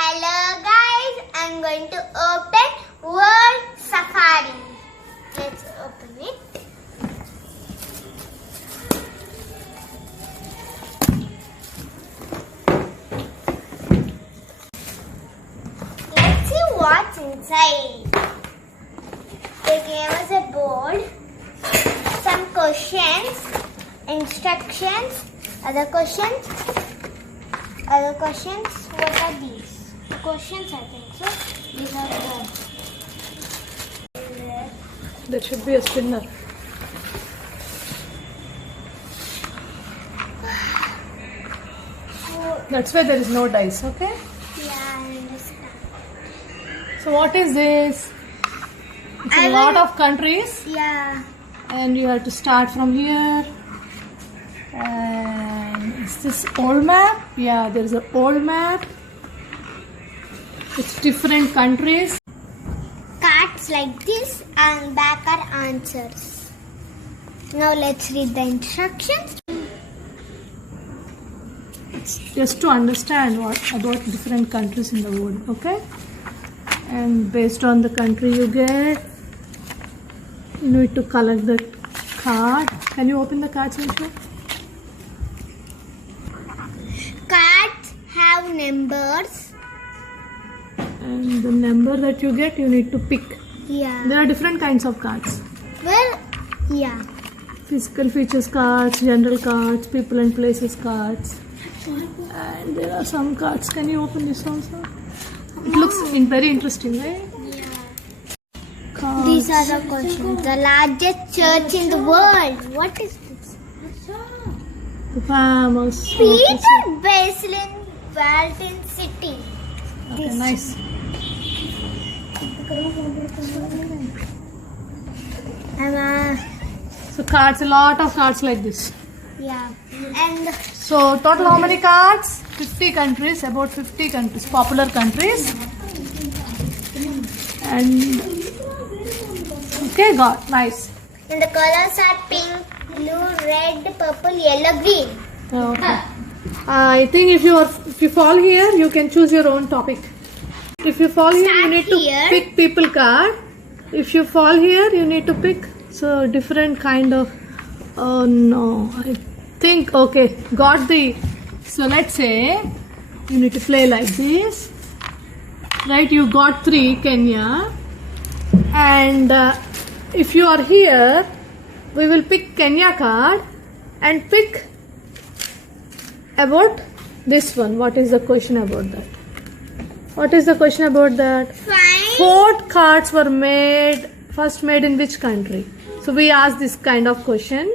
Hello guys, I'm going to open World Safari. Let's open it. Let's see what's inside. They gave us a board, some questions, instructions, other questions. What are these? Questions, I think so. These are the. There should be a spinner. That's why there is no dice, okay? Yeah, I understand. So what is this? It's a lot of countries Yeah. and you have to start from here. And is this old map? Yeah, there is an old map. It's different countries. Cards like this and back are answers. Now let's read the instructions. It's just to understand what about different countries in the world, okay? And based on the country you get, you need to collect the card. Can you open the cards also? Cards have numbers. And the number that you get, you need to pick. Yeah. There are different kinds of cards. Well, yeah. Physical features cards, general cards, people and places cards. And there are some cards. Can you open this also? It looks very interesting, right? Yeah. Cards. These are the questions. The largest church in the world. What is this? The famous. Peter Baselin, Vatican City. Okay, nice. So cards, a lot of cards like this. Yeah. And So total how many cards? 50 countries, about 50 countries, popular countries. And okay, got nice. the colors are pink, blue, red, purple, yellow, green. Okay. I think if you fall here, you can choose your own topic. If you fall here, you Start need here. to pick people card. If you fall here, you need to pick so different kind of. Oh no, I think okay, got the. So let's say you need to play like this, right? You got 3 Kenya, and if you are here, we will pick Kenya card and pick about this one. What is the question about that? What is the question about that? Fine. Fort cards were first made in which country? So we ask this kind of question.